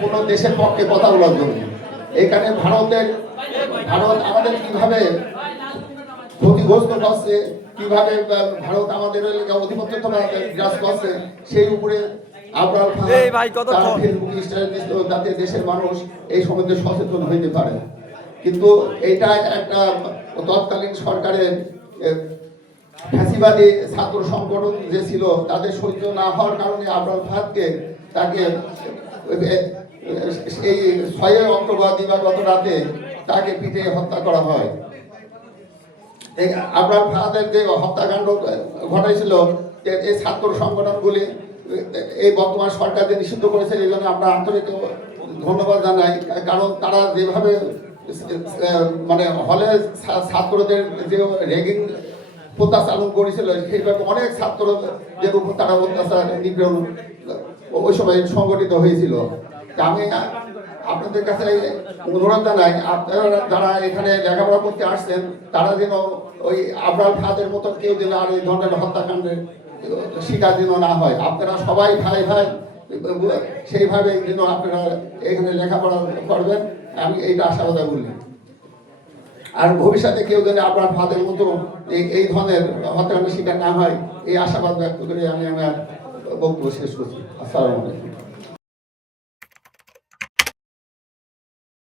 কোন দেশের পক্ষে কথা বলার জন্য। এখানে ভারতের ভারত আমাদের কীভাবে ক্ষতিগ্রস্ত করছে কীভাবে ভারত আমাদের অধিপত্য গ্রাস করছে সেই উপরে ফেসবুক ইনস্টাগ্রাম যাতে দেশের মানুষ এই সম্বন্ধে সচেতন হইতে পারে। কিন্তু এটা একটা তৎকালীন সরকারের ফ্যাসিবাদী ছাত্র সংগঠন যে ছিল তাদের সহ্য না হওয়ার কারণে আবরাল ফাহাদকে তাকে এই ছয় অক্টোবর দিবাগত রাতে তাকে পিটে হত্যা করা হয়। এই আবরাল ফাহাদের যে হত্যাকাণ্ড ঘটাইছিল এই ছাত্র সংগঠনগুলি, এই বর্তমান সরকার যে নিষিদ্ধ করেছে এই জন্য আমরা আন্তরিক ধন্যবাদ জানাই। কারণ তারা যেভাবে মানে হলে ছাত্রদের যে রেগিং প্রত্যাচারণ করেছিল, সেইভাবে অনেক ছাত্র উপর তারা অত্যাচার, নিপীড়ন, ওই সময় সংগঠিত হয়েছিল। আমি আপনাদের কাছে অনুরোধ জানাই, আপনারা যারা এখানে লেখাপড়া করতে আসছেন, তারা যেন ওই আবরাল ফাদের মতো কেউ যেন আর এই ধরনের হত্যাকাণ্ডের শিকার যেন না হয়। আপনারা সবাই ভাই ভাই, সেইভাবে যেন আপনারা এখানে লেখাপড়া করবেন, আমি এইটা আশাবাদা বলি। আর ভবিষ্যতে কেউ যেন আপনার ফাদের মতো এই এই ধরনের হত্যাকাণ্ডের শিকার না হয়, এই আশাবাদ ব্যক্ত করে আমি আমার বক্তব্য শেষ করছি। আসসালামু আলাইকুম।